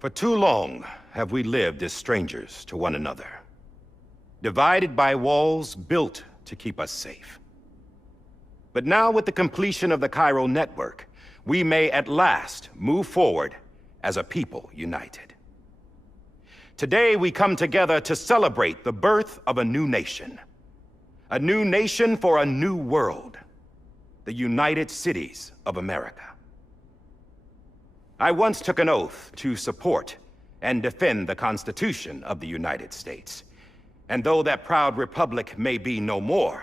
For too long have we lived as strangers to one another, divided by walls built to keep us safe. But now, with the completion of the Cairo network, we may at last move forward as a people united. Today, we come together to celebrate the birth of a new nation. A new nation for a new world. The United Cities of America. I once took an oath to support and defend the Constitution of the United States. And though that proud republic may be no more,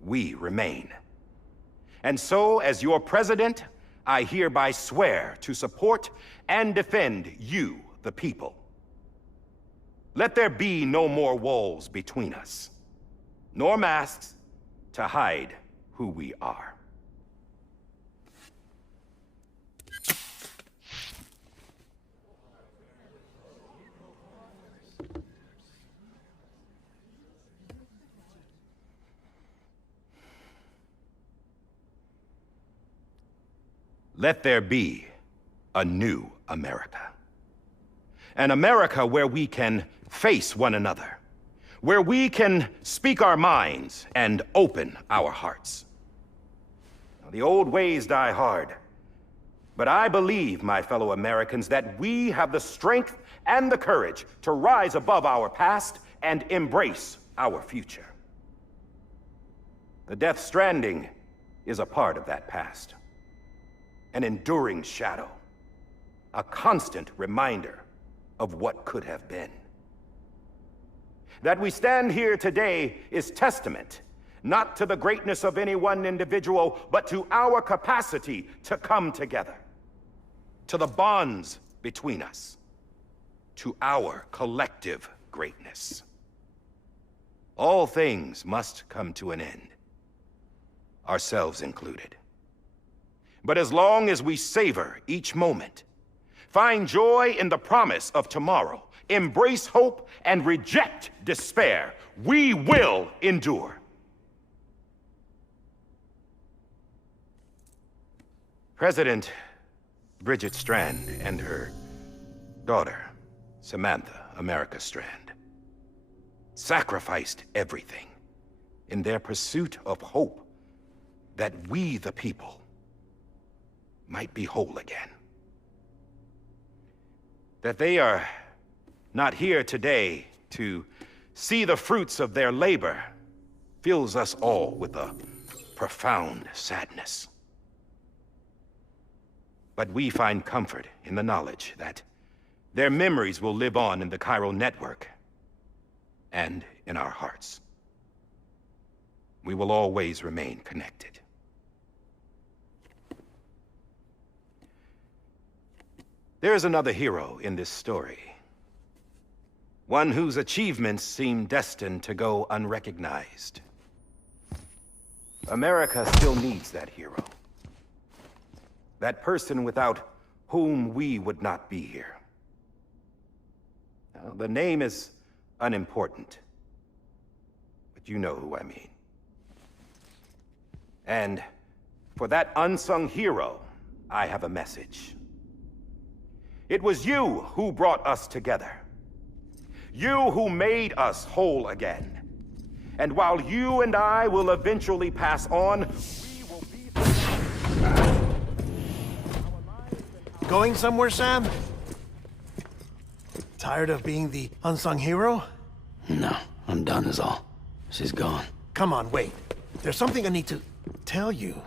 we remain. And so, as your president, I hereby swear to support and defend you, the people. Let there be no more walls between us, nor masks to hide who we are. Let there be a new America. An America where we can face one another, where we can speak our minds and open our hearts. Now, the old ways die hard, but I believe, my fellow Americans, that we have the strength and the courage to rise above our past and embrace our future. The Death Stranding is a part of that past. An enduring shadow, a constant reminder of what could have been. That we stand here today is testament, not to the greatness of any one individual, but to our capacity to come together, to the bonds between us, to our collective greatness. All things must come to an end, ourselves included. But as long as we savor each moment, find joy in the promise of tomorrow, embrace hope, and reject despair, we will endure. President Bridget Strand and her daughter, Samantha America Strand, sacrificed everything in their pursuit of hope that we, the people, might be whole again. That they are not here today to see the fruits of their labor fills us all with a profound sadness. But we find comfort in the knowledge that their memories will live on in the Cairo network and in our hearts. We will always remain connected. There is another hero in this story. One whose achievements seem destined to go unrecognized. America still needs that hero. That person without whom we would not be here. Now, the name is unimportant, but you know who I mean. And for that unsung hero, I have a message. It was you who brought us together. You who made us whole again. And while you and I will eventually pass on, we will be... Going somewhere, Sam? Tired of being the unsung hero? No, I'm done is all. She's gone. Come on, wait. There's something I need to tell you.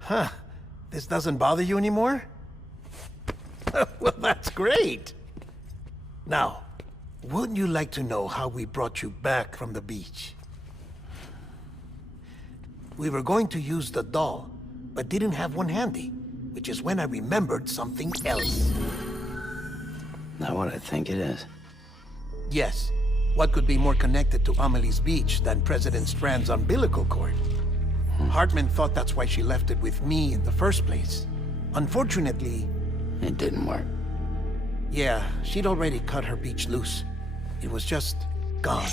Huh. This doesn't bother you anymore? Well, that's great. Now, wouldn't you like to know how we brought you back from the beach? We were going to use the doll, but didn't have one handy, which is when I remembered something else. Not what I think it is. Yes. What could be more connected to Amelie's beach than President Strand's umbilical cord? Hartman thought that's why she left it with me in the first place. Unfortunately... It didn't work. Yeah, she'd already cut her beach loose. It was just gone.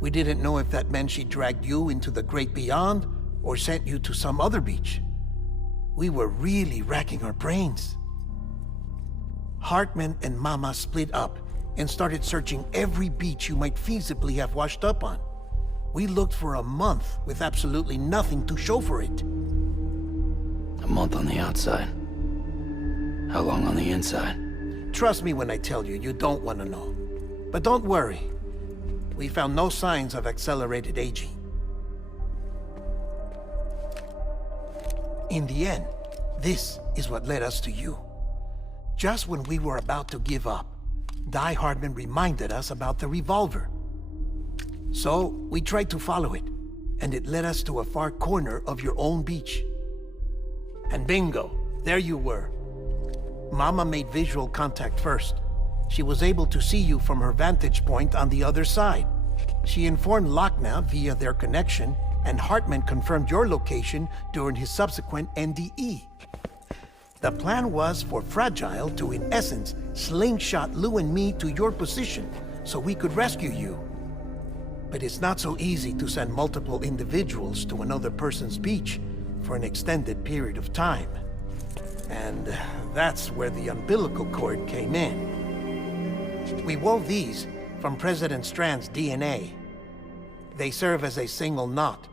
We didn't know if that meant she dragged you into the great beyond, or sent you to some other beach. We were really racking our brains. Hartman and Mama split up and started searching every beach you might feasibly have washed up on. We looked for a month with absolutely nothing to show for it. A month on the outside. How long on the inside? Trust me when I tell you, you don't want to know. But don't worry. We found no signs of accelerated aging. In the end, this is what led us to you. Just when we were about to give up, Die Hardman reminded us about the revolver. So, we tried to follow it, and it led us to a far corner of your own beach. And bingo, there you were. Mama made visual contact first. She was able to see you from her vantage point on the other side. She informed Lochna via their connection, and Hartman confirmed your location during his subsequent NDE. The plan was for Fragile to, in essence, slingshot Lou and me to your position so we could rescue you. But it's not so easy to send multiple individuals to another person's beach for an extended period of time. And that's where the umbilical cord came in. We wove these from President Strand's DNA. They serve as a single knot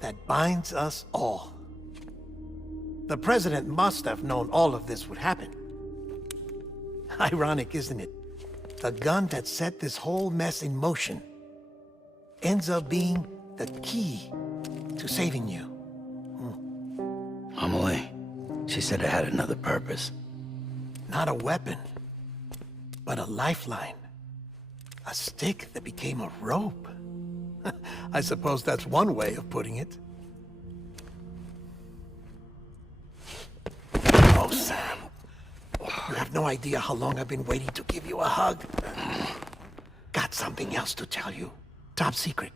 that binds us all. The President must have known all of this would happen. Ironic, isn't it? The gun that set this whole mess in motion ends up being the key to saving you. Amelie, she said it had another purpose. Not a weapon, but a lifeline. A stick that became a rope. I suppose that's one way of putting it. Oh, Sam. You have no idea how long I've been waiting to give you a hug. Got something else to tell you. Top secret.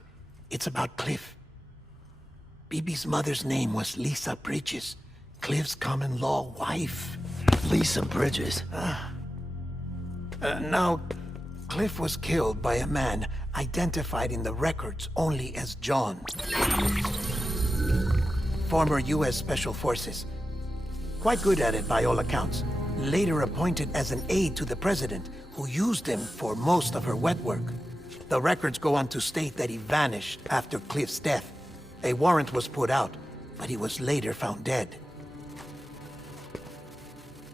It's about Cliff. BB's mother's name was Lisa Bridges, Cliff's common-law wife. Lisa Bridges? Now, Cliff was killed by a man identified in the records only as John. Former U.S. Special Forces. Quite good at it by all accounts. Later appointed as an aide to the president, who used him for most of her wet work. The records go on to state that he vanished after Cliff's death. A warrant was put out, but he was later found dead.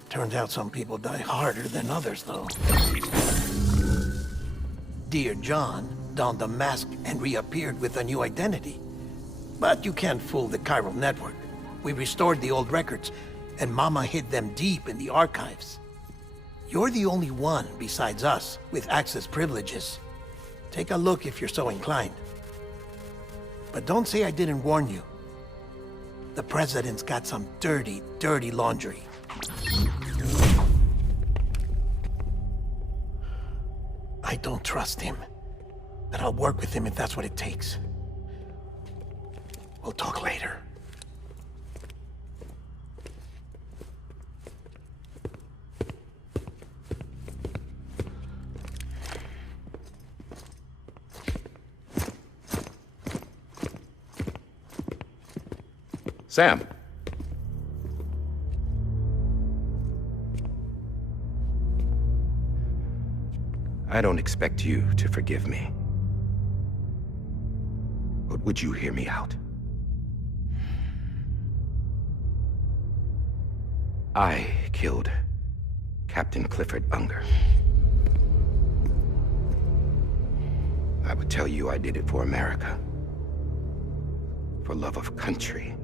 Turns out some people die harder than others, though. Dear John donned a mask and reappeared with a new identity. But you can't fool the chiral network. We restored the old records, and Mama hid them deep in the archives. You're the only one, besides us, with access privileges. Take a look if you're so inclined. But don't say I didn't warn you. The President's got some dirty, dirty laundry. I don't trust him, but I'll work with him if that's what it takes. We'll talk later. Sam. I don't expect you to forgive me. But would you hear me out? I killed Captain Clifford Unger. I would tell you I did it for America. For love of country.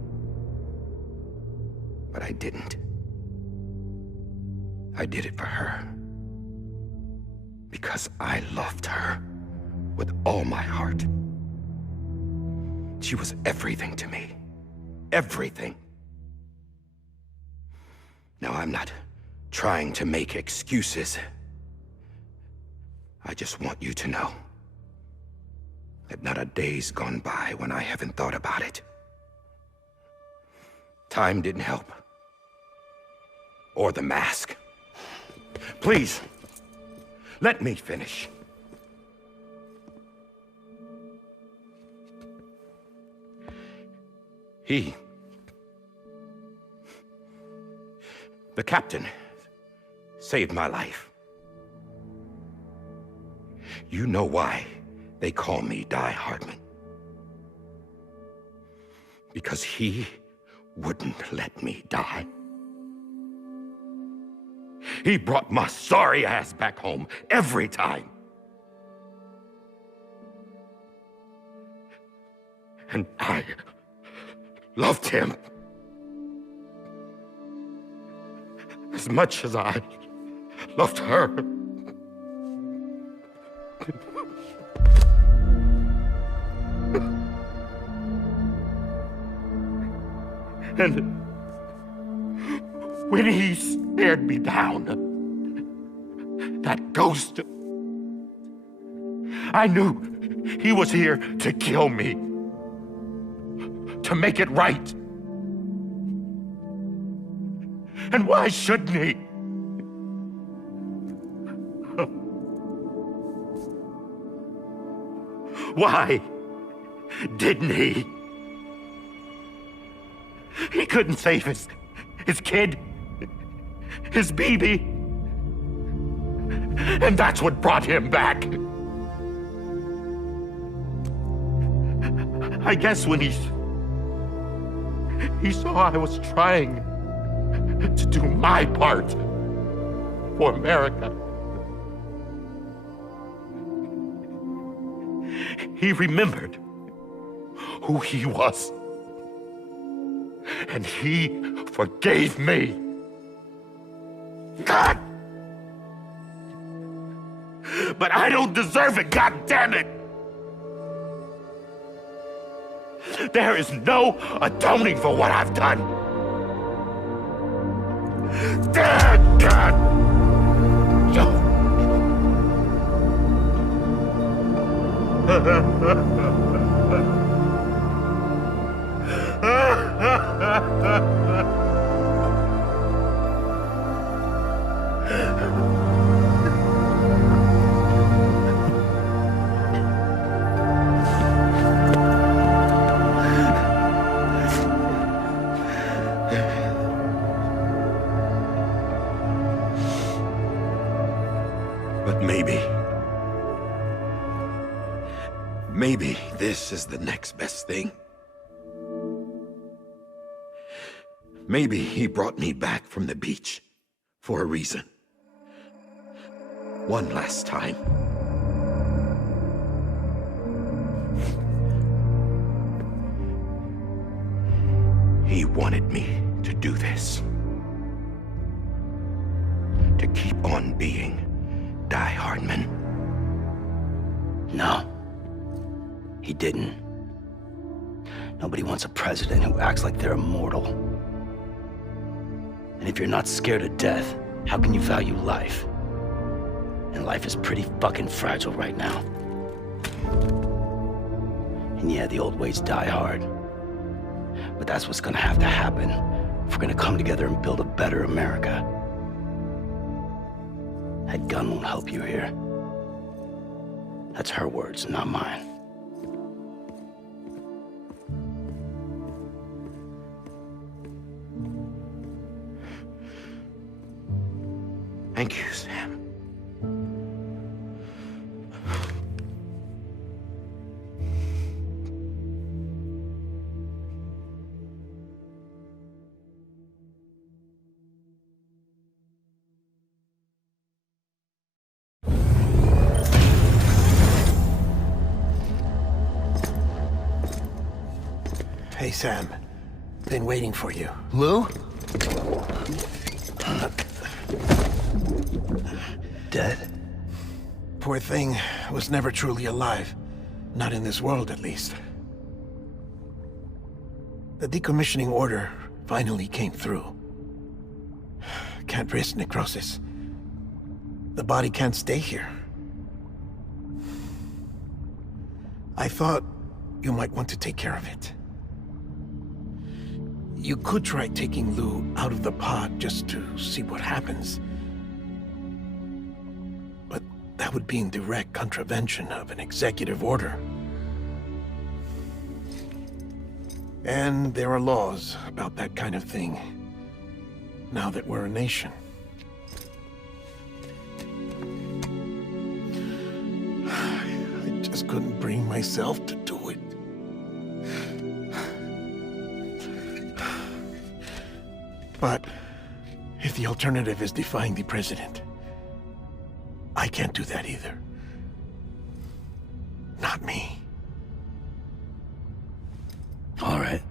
But I didn't. I did it for her. Because I loved her with all my heart. She was everything to me. Everything. Now, I'm not trying to make excuses. I just want you to know that not a day's gone by when I haven't thought about it. Time didn't help. Or the mask. Please, let me finish. The captain saved my life. You know why they call me Die Hardman. Because he wouldn't let me die. He brought my sorry ass back home every time. And I loved him as much as I loved her. And when he stared me down, that ghost, I knew he was here to kill me, to make it right. And why shouldn't he? Why didn't he? He couldn't save his kid, his baby. And that's what brought him back. I guess when he saw I was trying to do my part for America, he remembered who he was. And he forgave me. God! But I don't deserve it, God damn it! There is no atoning for what I've done. Damn God! But maybe this is the next best thing. Maybe he brought me back from the beach for a reason. One last time. He wanted me to do this. To keep on being Die Hardman. No. He didn't. Nobody wants a president who acts like they're immortal. And if you're not scared of death, how can you value life? And life is pretty fucking fragile right now. And yeah, the old ways die hard. But that's what's gonna have to happen if we're gonna come together and build a better America. That gun won't help you here. That's her words, not mine. Thank you, Sam. Hey, Sam. Been waiting for you. Lou? Dead? Poor thing was never truly alive. Not in this world, at least. The decommissioning order finally came through. Can't risk necrosis. The body can't stay here. I thought you might want to take care of it. You could try taking Lou out of the pod just to see what happens. But that would be in direct contravention of an executive order. And there are laws about that kind of thing, now that we're a nation. just couldn't bring myself to do it. But if the alternative is defying the president, I can't do that either. Not me. All right.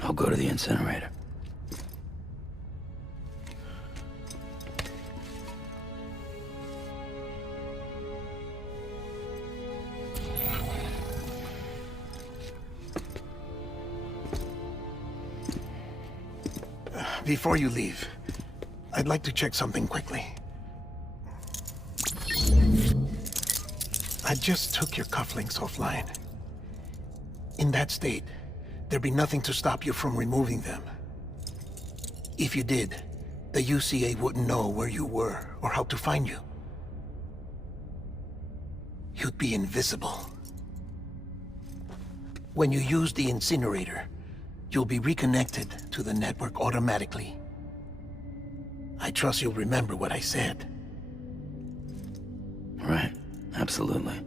I'll go to the incinerator. Before you leave, I'd like to check something quickly. I just took your cufflinks offline. In that state, there'd be nothing to stop you from removing them. If you did, the UCA wouldn't know where you were or how to find you. You'd be invisible. When you use the incinerator, you'll be reconnected to the network automatically. I trust you'll remember what I said. Right. Absolutely.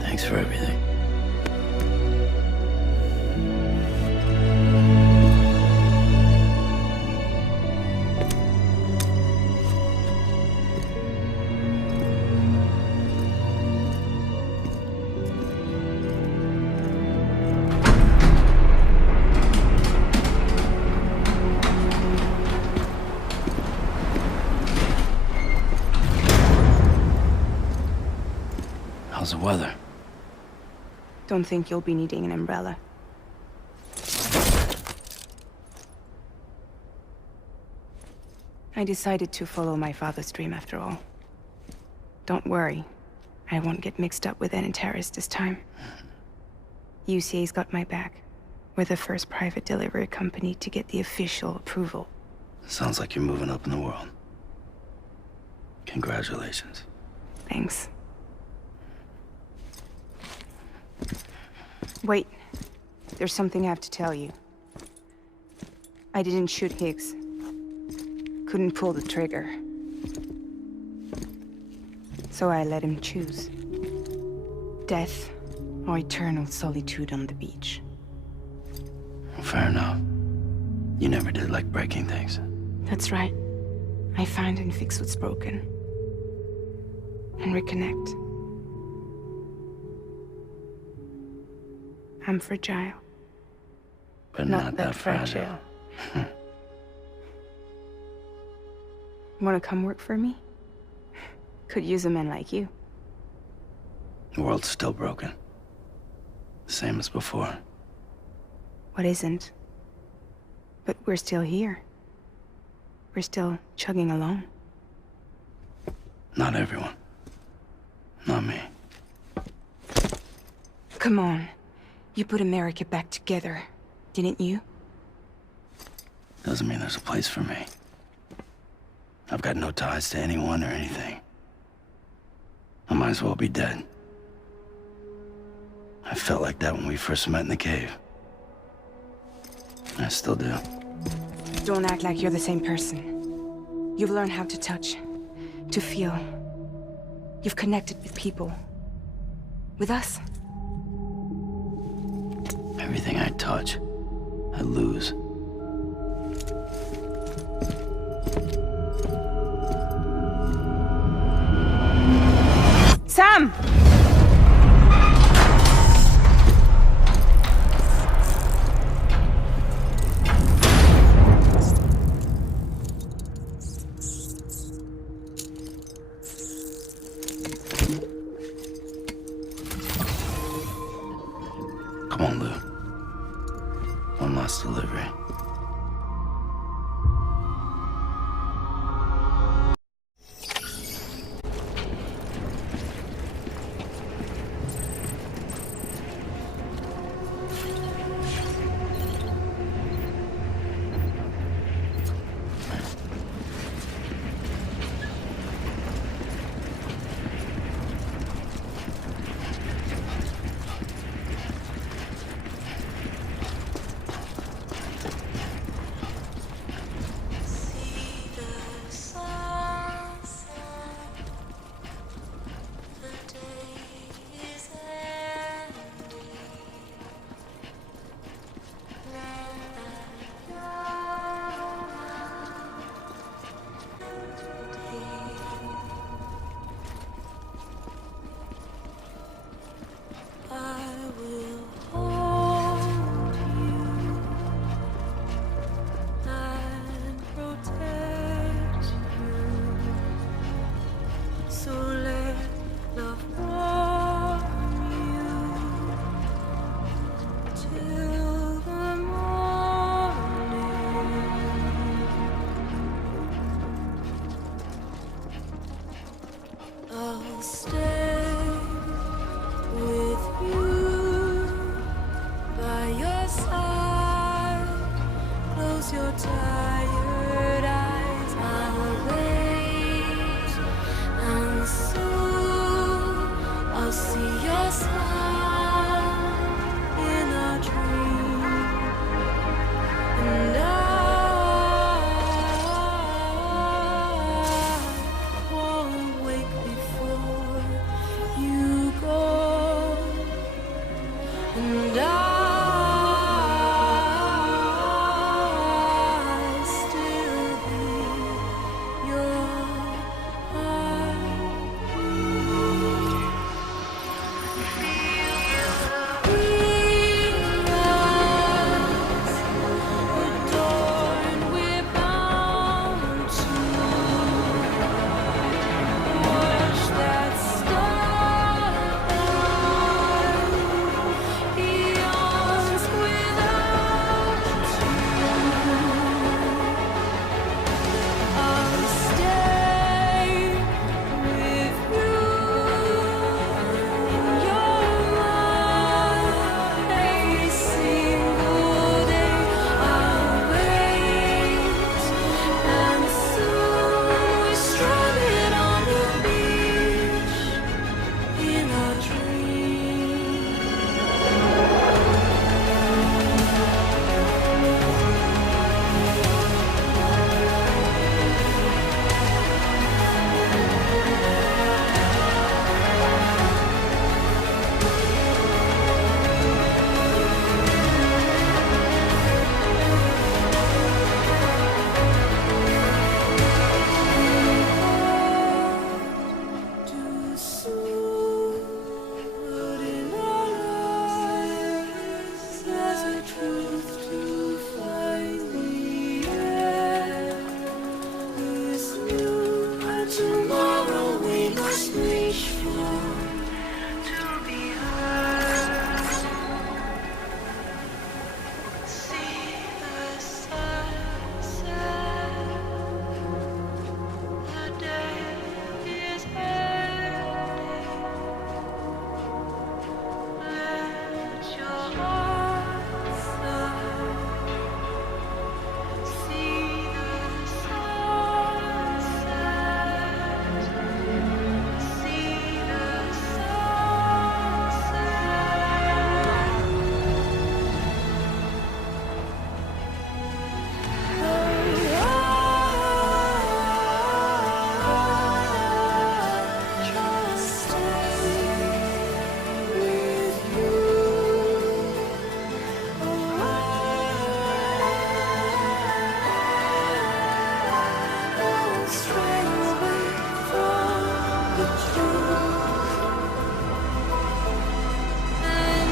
Thanks for everything. How's the weather? Don't think you'll be needing an umbrella. I decided to follow my father's dream after all. Don't worry, I won't get mixed up with any terrorists this time. UCA's got my back. We're the first private delivery company to get the official approval. Sounds like you're moving up in the world. Congratulations. Thanks. Wait, there's something I have to tell you. I didn't shoot Higgs. Couldn't pull the trigger. So I let him choose. Death or eternal solitude on the beach. Fair enough. You never did like breaking things. That's right. I find and fix what's broken. And reconnect. I'm fragile. But not that fragile. Wanna come work for me? Could use a man like you. The world's still broken. Same as before. What isn't? But we're still here. We're still chugging along. Not everyone. Not me. Come on. You put America back together, didn't you? Doesn't mean there's a place for me. I've got no ties to anyone or anything. I might as well be dead. I felt like that when we first met in the cave. I still do. Don't act like you're the same person. You've learned how to touch, to feel. You've connected with people. With us. Everything I touch, I lose. Sam! Come on, Lou. One last delivery. stay with you by your side. Close your tired eyes. I'll wait, and soon I'll see your smile in a dream, and I won't wake before you go, and I still hear your heartbeat. Adorned, we're bound to watch that starlight eons without you. I'll stay with you in your mind every single day. I'll wait, and soon we're stranded on the beach in a dream. Too soon, but in our lives there's a truth to find. The end is new, and tomorrow we must reach for to be heard. See the sunset. The day is ending. Let your heart sigh. See the sunset. See the sunset. Just stay with you. Don't stray away from the truth. And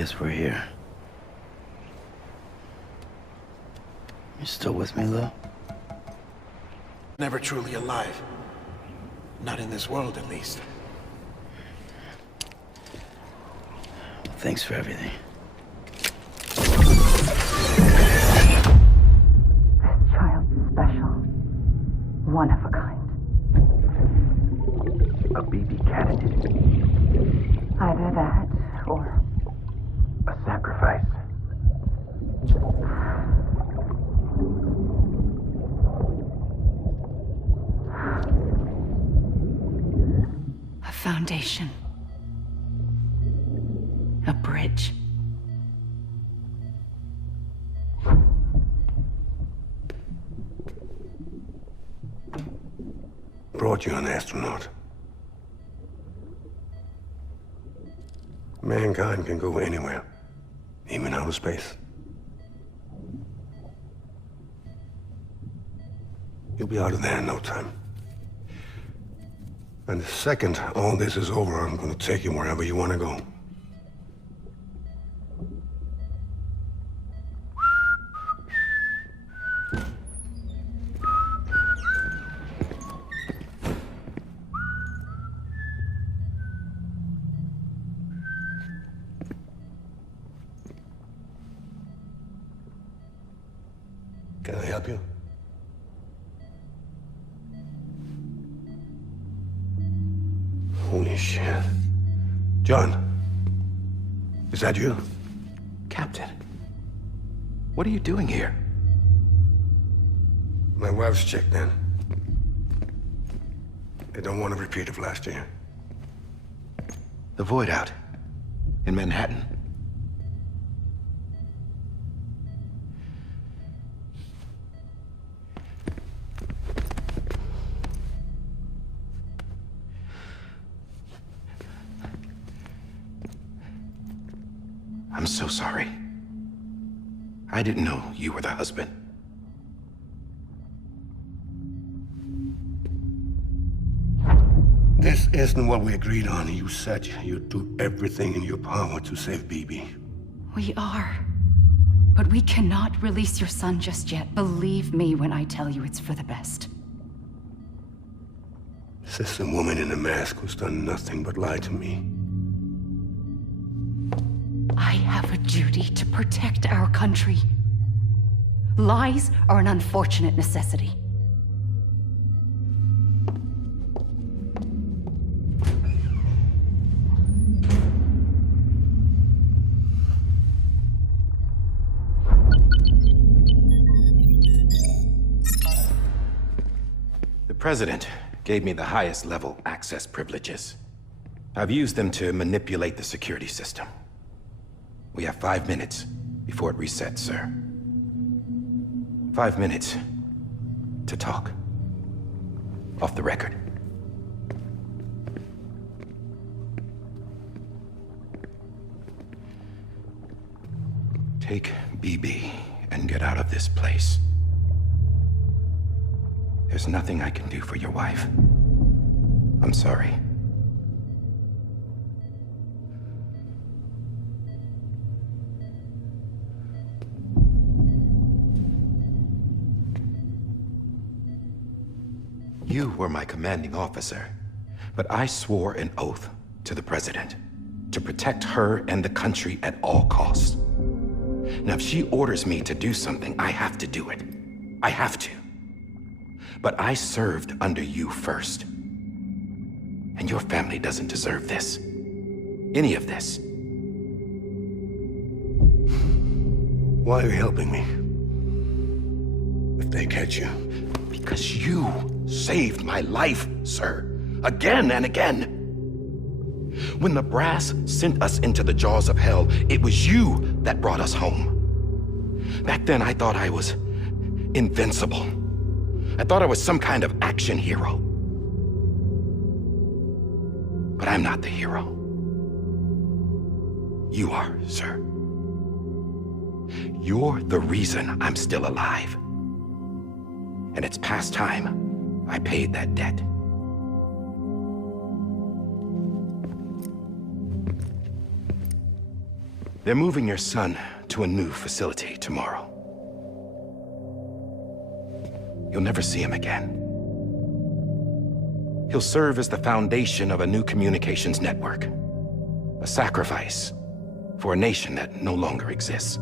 guess we're here. You still with me, Lou? Never truly alive. Not in this world, at least. Thanks for everything. Child's special. One of a kind. A BB candidate. Either that, or A sacrifice. a foundation. A bridge. Brought you an astronaut. Mankind can go anywhere, even outer space. You'll be out of there in no time. And the second all this is over, I'm gonna take you wherever you wanna go. Can I help you? Holy shit. John, is that you? Captain, what are you doing here? My wife's checked in. They don't want a repeat of last year. The Void out in Manhattan. I'm so sorry. I didn't know you were the husband. This isn't what we agreed on. You said you'd do everything in your power to save BB. We are. But we cannot release your son just yet. Believe me when I tell you it's for the best. This is a woman in a mask who's done nothing but lie to me. I have a duty to protect our country. Lies are an unfortunate necessity. The President gave me the highest level access privileges. I've used them to manipulate the security system. We have 5 minutes before it resets, sir. 5 minutes to talk. Off the record. Take BB and get out of this place. There's nothing I can do for your wife. I'm sorry. You were my commanding officer, but I swore an oath to the President to protect her and the country at all costs. Now, if she orders me to do something, I have to do it. I have to. But I served under you first. And your family doesn't deserve this. Any of this. Why are you helping me? If they catch you. Because you saved my life, sir. Again and again. When the brass sent us into the jaws of hell, it was you that brought us home. Back then, I thought I was invincible. I thought I was some kind of action hero. But I'm not the hero. You are, sir. You're the reason I'm still alive. And it's past time I paid that debt. They're moving your son to a new facility tomorrow. You'll never see him again. He'll serve as the foundation of a new communications network. A sacrifice for a nation that no longer exists.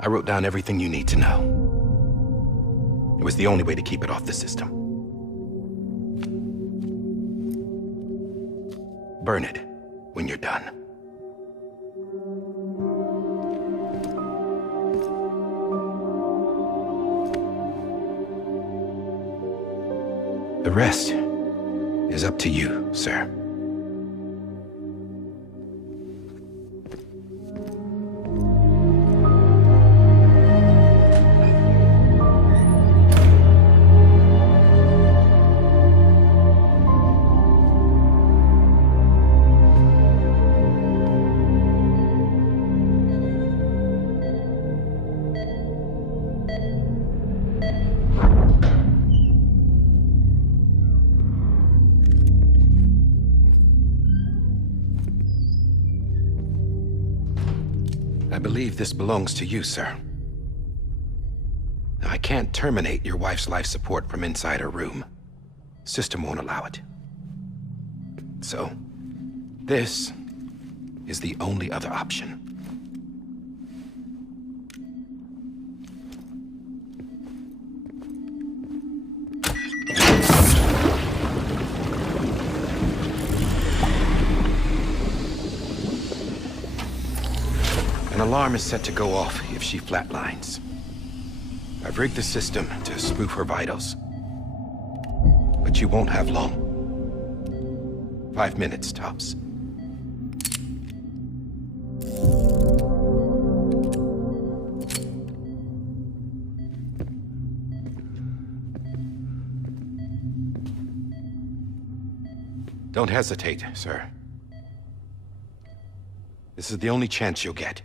I wrote down everything you need to know. It was the only way to keep it off the system. Burn it when you're done. The rest is up to you, sir. I believe this belongs to you, sir. I can't terminate your wife's life support from inside her room. System won't allow it. So, this is the only other option. An alarm is set to go off if she flatlines. I've rigged the system to spoof her vitals. But you won't have long. 5 minutes, tops. Don't hesitate, sir. This is the only chance you'll get.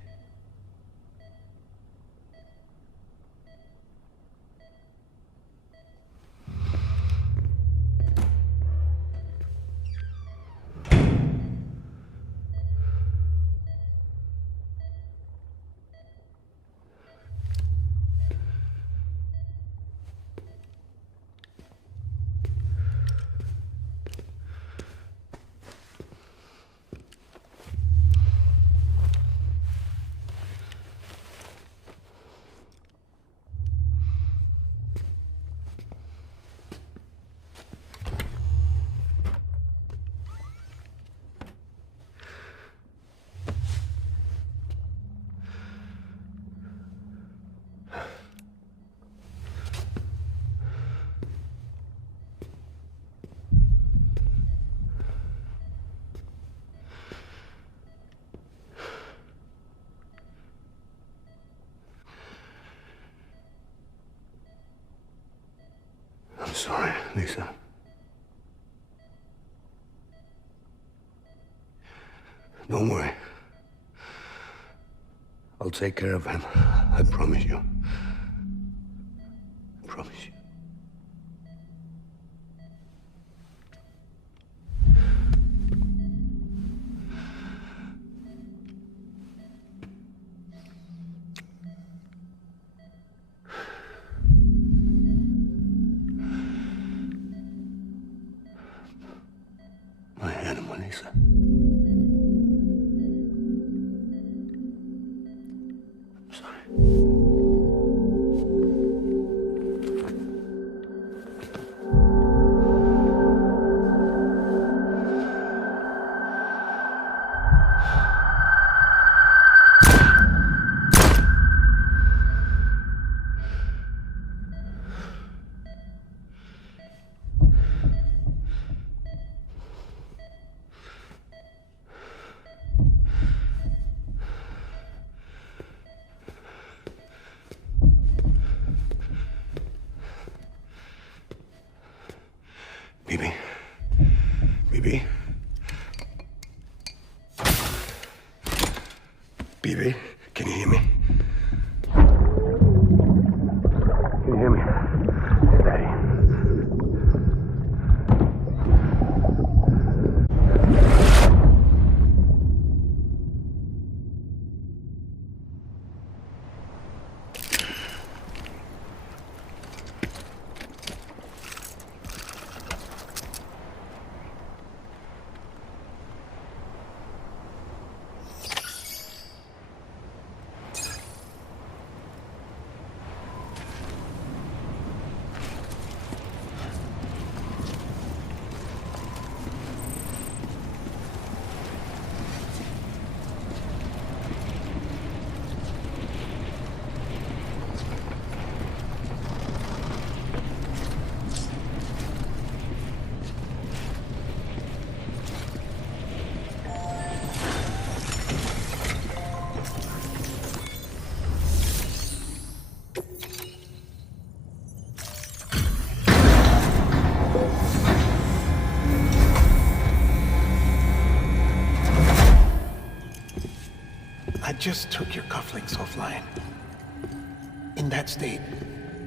I'm sorry, Lisa. Don't worry. I'll take care of him. I promise you. I promise you. My animal, Lisa. I'm sorry. Bibi. Bibi. Bibi, can you hear me? Can you hear me? It's Daddy. I just took your cufflinks offline. In that state,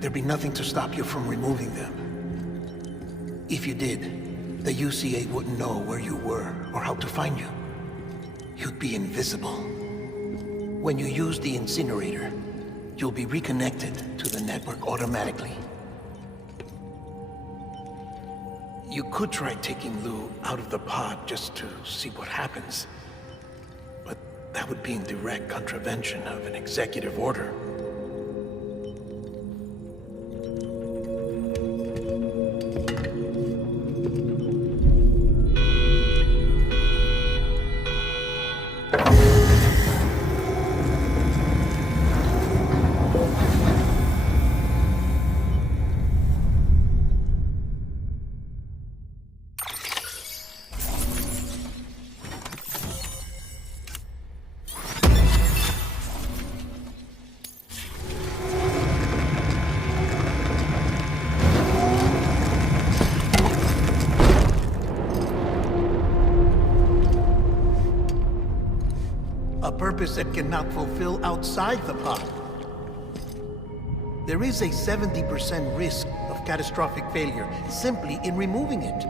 there'd be nothing to stop you from removing them. If you did, the UCA wouldn't know where you were or how to find you. You'd be invisible. When you use the incinerator, you'll be reconnected to the network automatically. You could try taking Lou out of the pod just to see what happens. But that would be in direct contravention of an executive order. A purpose that cannot fulfill outside the pod. There is a 70% risk of catastrophic failure simply in removing it.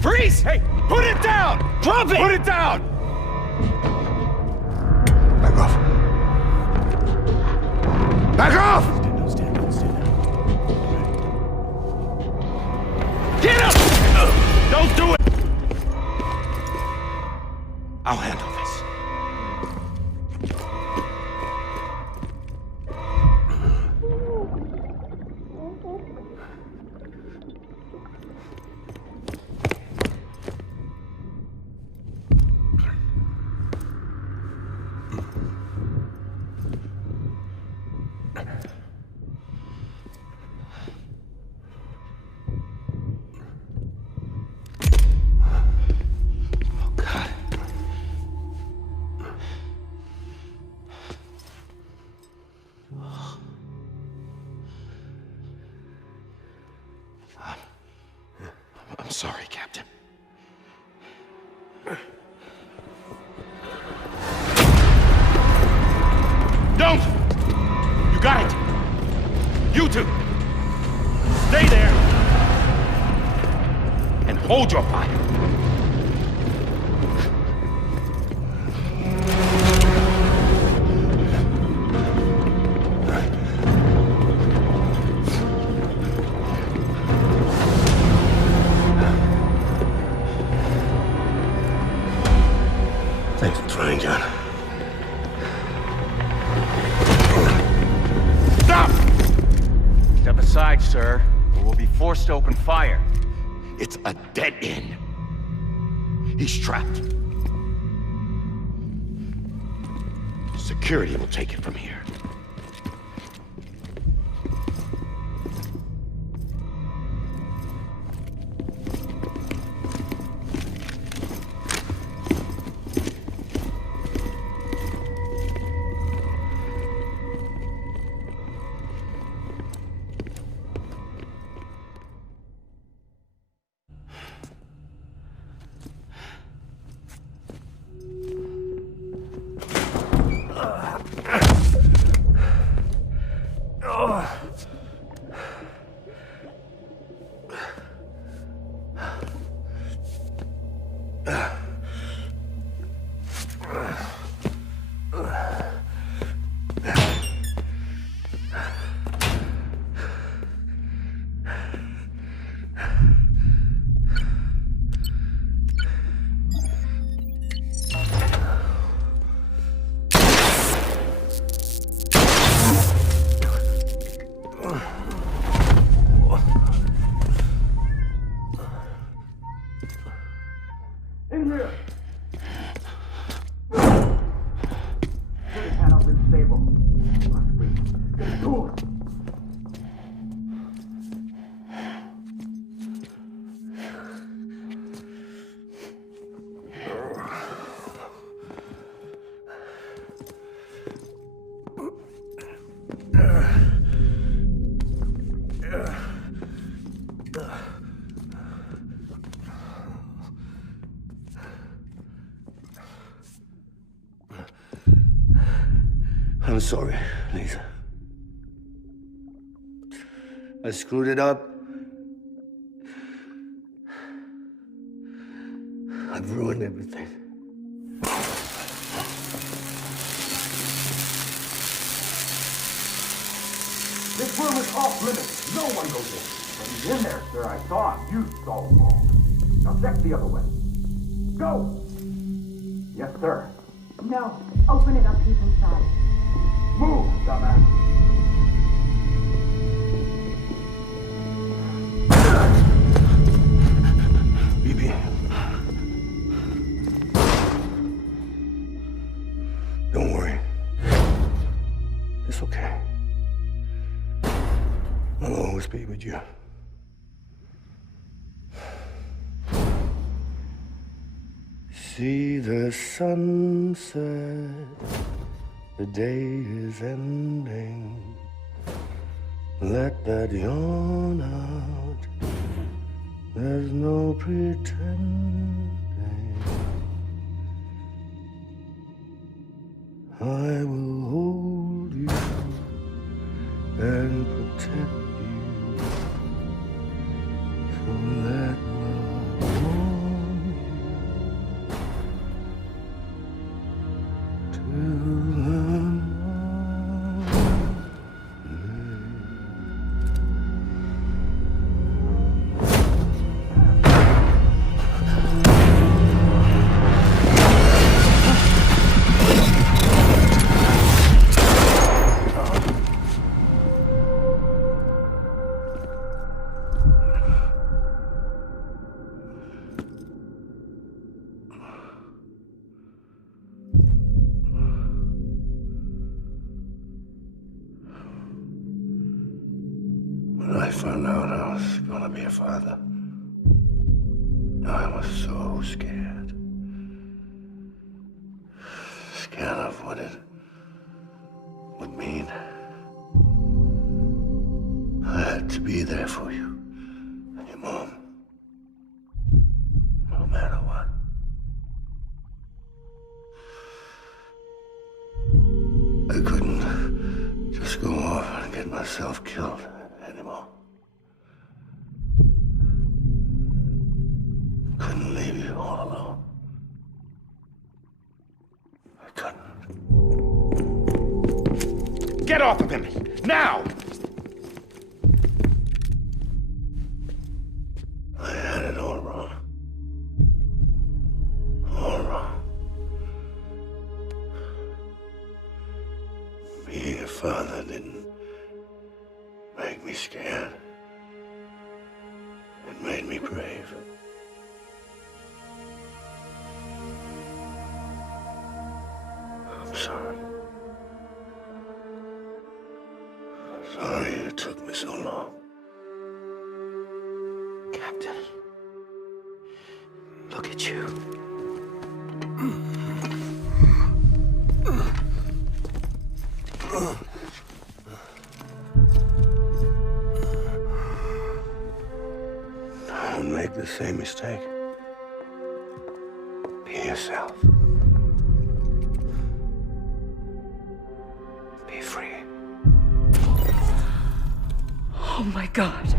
Freeze! Hey, put it down! Drop it! Put it down! Back off. Back off! Stand down. Get up! Don't do it! I'll handle this. I'm sorry, Captain. Don't! You got it! You two! Stay there! Hold your fire. Thanks for trying, John. Stop! Step aside, sir, or we'll be forced to open fire. It's a dead end. He's trapped. Security will take it from here. I'm sorry, Lisa. I screwed it up. I've ruined everything. This room is off limits. No one goes in. But he's in there, sir. I saw him. You saw him all. Now check the other way. Go! Yes, sir. No. Open it up. He's inside. Move, dumbass. BB. Don't worry. It's okay. I'll always be with you. See the sunset. The day is ending. Let that yawn out. There's no pretending. I will hold you and protect you. So let love warm you till the When I found out I was gonna be a father, I was so scared. Scared of what it would mean. I had to be there for you and your mom, no matter what. I couldn't just go off and get myself killed anymore. all alone. I couldn't. Get off of him! Now! I had it all wrong. All wrong. Being a father didn't make me scared. It made me brave. I'm sorry. Sorry it took me so long. Captain, look at you. Don't make the same mistake. Be yourself. Be free. Oh my God.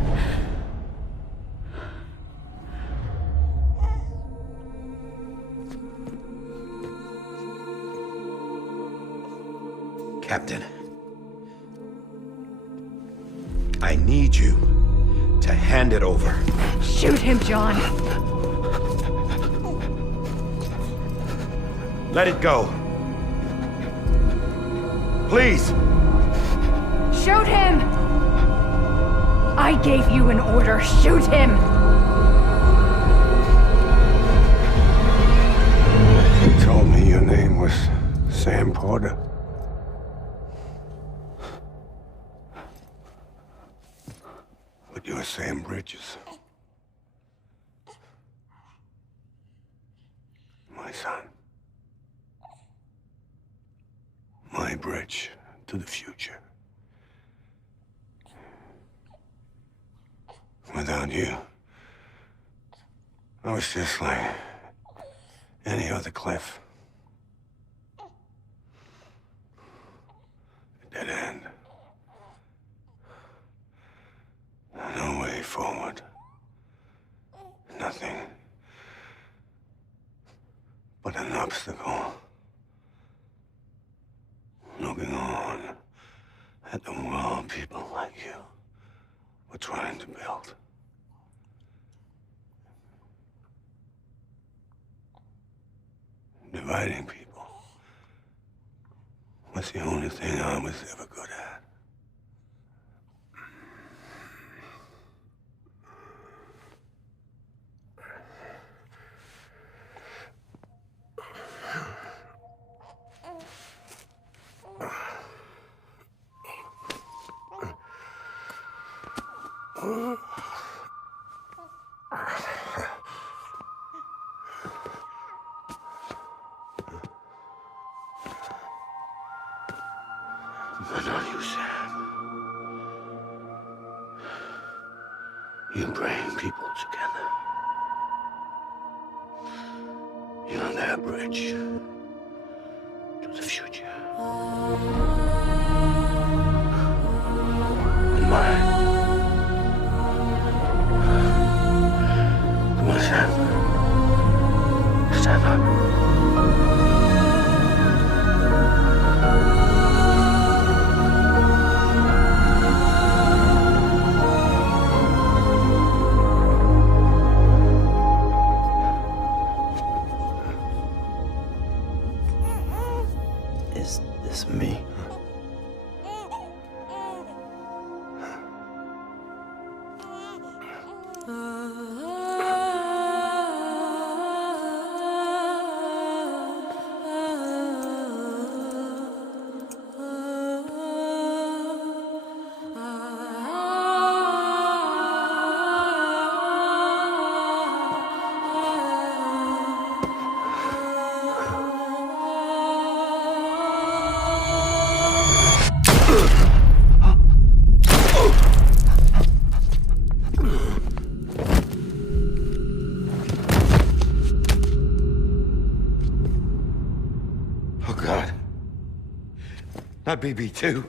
Captain, I need you to hand it over. Shoot him, John. Let it go. Please. Shoot him! I gave you an order. Shoot him! You told me your name was Sam Porter. But you're Sam Bridges. My son. My bridge to the future. Without you, I was just like any other Cliff. A dead end. No way forward. Nothing but an obstacle. Looking on at the world people like you were trying to build. Dividing people was the only thing I was ever good at. But not you, Sam. You bring people together. You're their bridge to the future. And mine. Come on, Sam. Stand up. Is this me? Oh, God. Not BB2.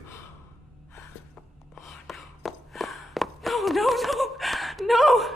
No, no, no, no!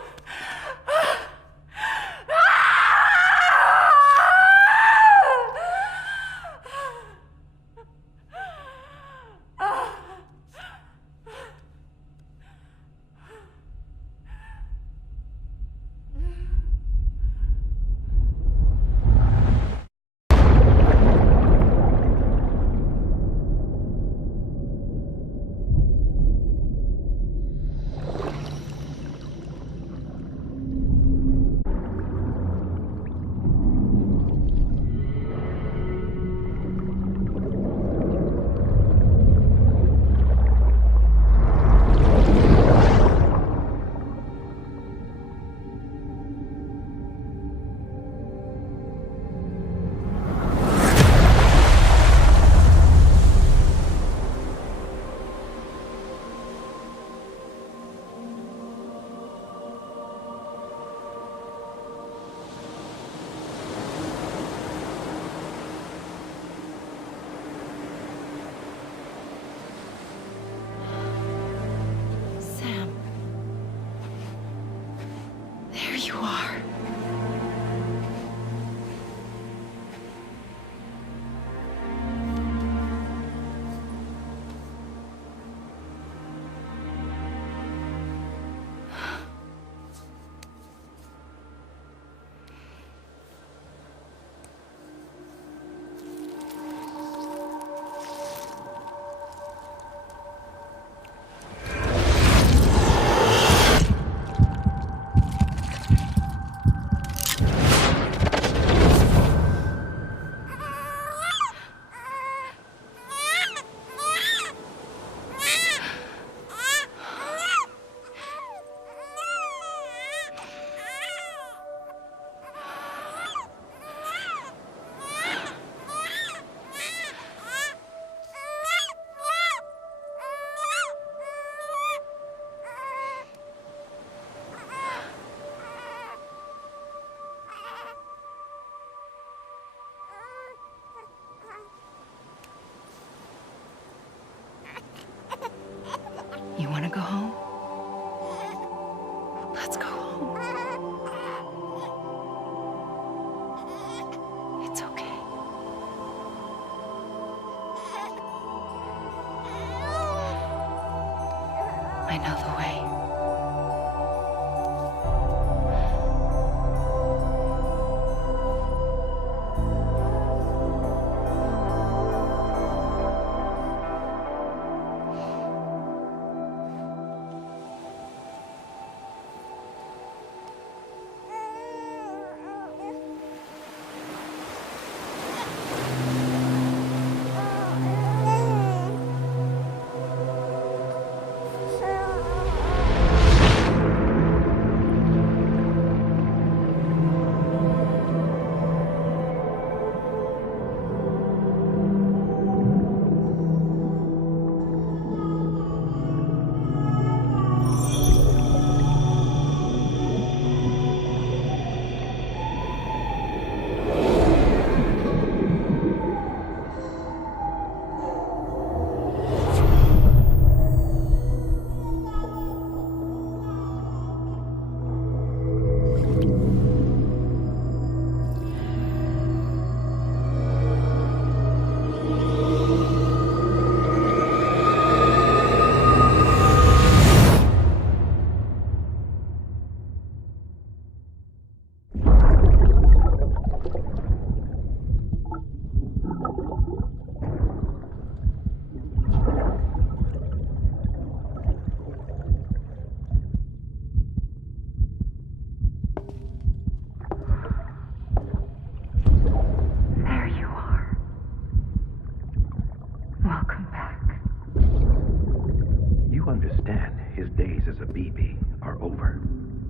you are. You want to go home? Let's go home. It's okay. I know the way.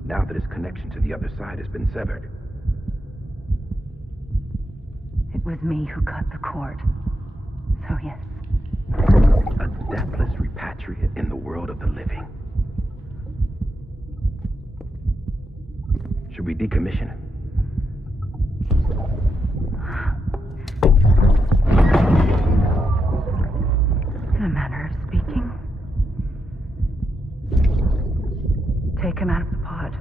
Now that his connection to the other side has been severed. It was me who cut the cord. So yes. A deathless repatriate in the world of the living. Should we decommission him? In a manner of speaking. Take him out of the pod.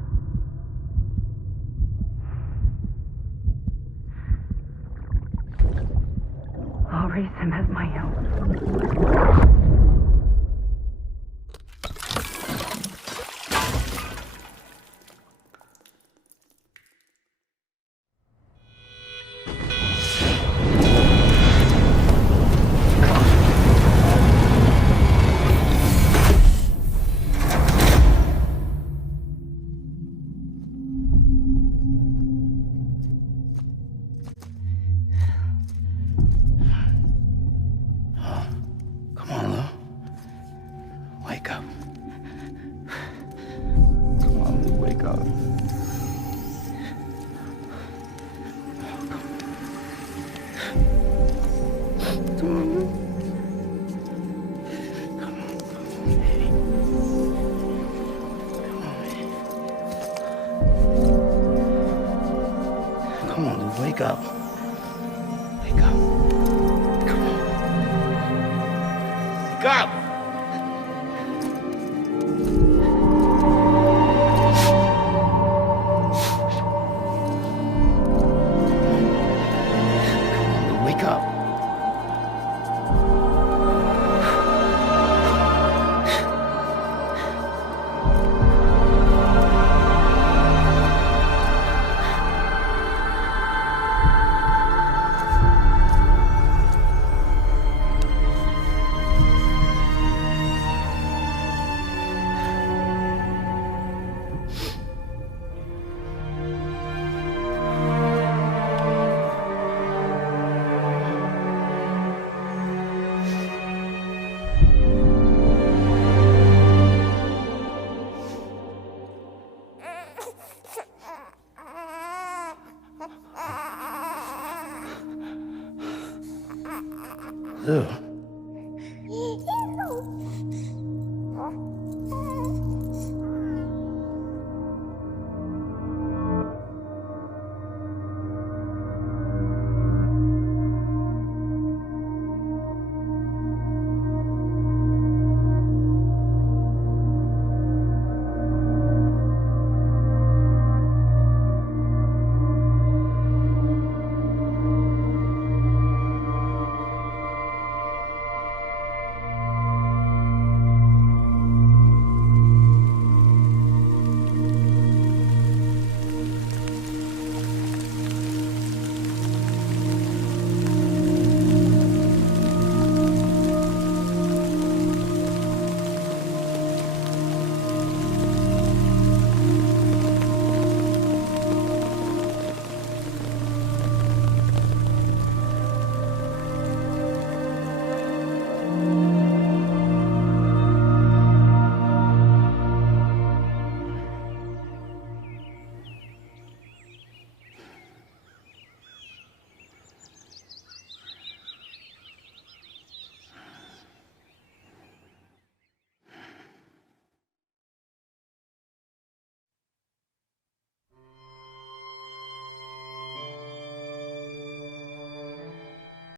I'll raise him as my own. Come on, Lou, wake up. Wake up. Come on. Wake up! Ew.